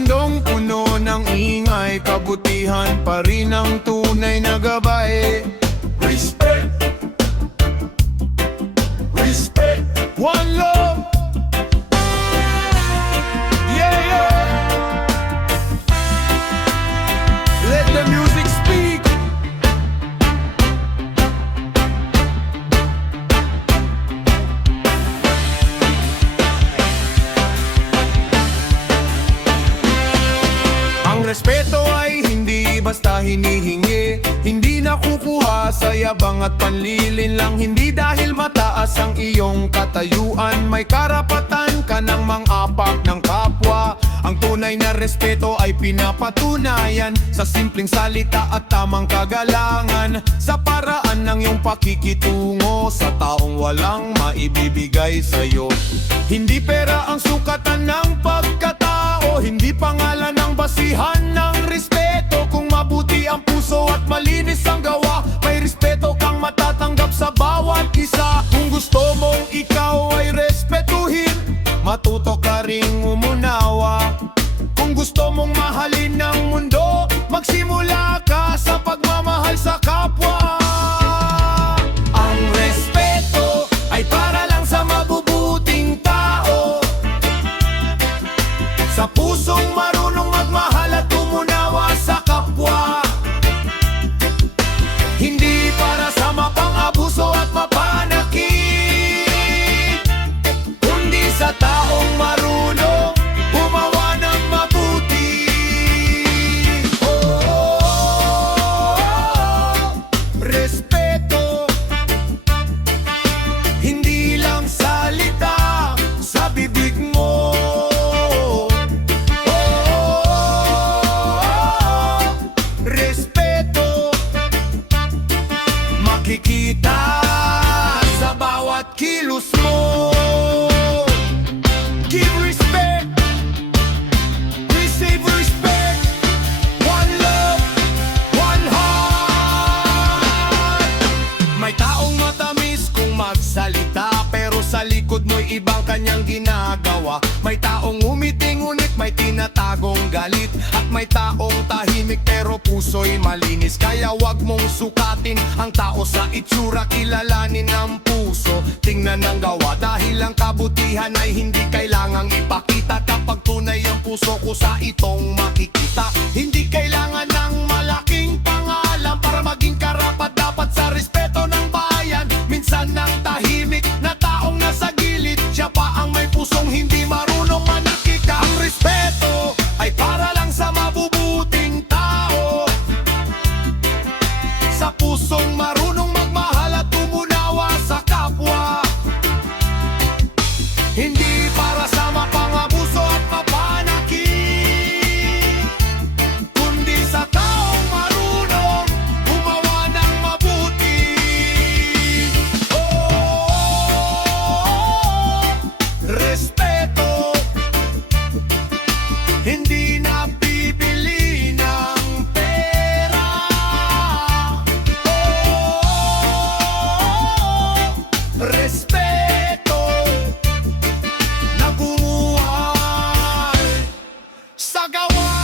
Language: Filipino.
mundong puno ng ingay, kabutihan pa rin ang tunay na gabay. Respect, respect, one love. Yeah, yeah. Let the music speak. Ang respeto ay hindi basta hinihingi, hindi nakukuha sa yabang at panlilin lang. Hindi dahil mataas ang iyong katayuan, may karapatan ka ng mang-apak ng kapwa. Ang tunay na respeto ay pinapatunayan sa simpleng salita at tamang kagalangan, sa paraan ng iyong pakikitungo sa taong walang maibibigay sa'yo. Hindi pera ang sukatan ng pagkatao, hindi pangalan ang basihan ng respeto. Kung mabuti ang puso at malinis ang gawa, may respeto kang matatanggap sa bawat isa. Kung gusto mong ikaw ay respetuhin, matuto ka ring umunawa. Kung gusto mong mahalin ng mundo, magsimula ka sa pagmamahal sa kapwa. Ang respeto ay para lang sa mabubuting tao, sa pusong marunong magmahal at umunawa sa kapwa. Hindi para sa mapang-abuso at mapanakit, kundi sa taong marunong gumawa ng mabuti. Respeto, hindi lang salita sa bibig mo. Respeto, makikita sa bawat kilos mo. Give respect, receive respect. One love, one heart. May taong matamis kung magsalita, pero sa likod mo'y ibang kanyang ginagawa. May taong umiti ngunit may tinatagong galit, at may taong tahimik pero puso'y malinis. Kaya wag mong sukatin ang tao sa itsura, kilalanin ang puso, tingnan ang gawa. Dahil ang kabutihan ay hindi kailangang ipakita, kapag tunay ang puso ko sa itong makikita. Hindi kailangan ng malaking pangalan para maging karapat dapat sa respeto ng bayan. Minsan ng tahimik na taong nasa gilid, siya pa ang may pusong hindi marunong manakika. Ang respeto ay para lang sa mabubuting tao, sa pusong marunong magmahal at umunawa sa kapwa. Hindi para sa mapang-abuso at mapanakit, kundi sa taong marunong gumawa ng mabuti. Respeto, hindi nabibili ng pera. Respeto, nabuhay sa gawa.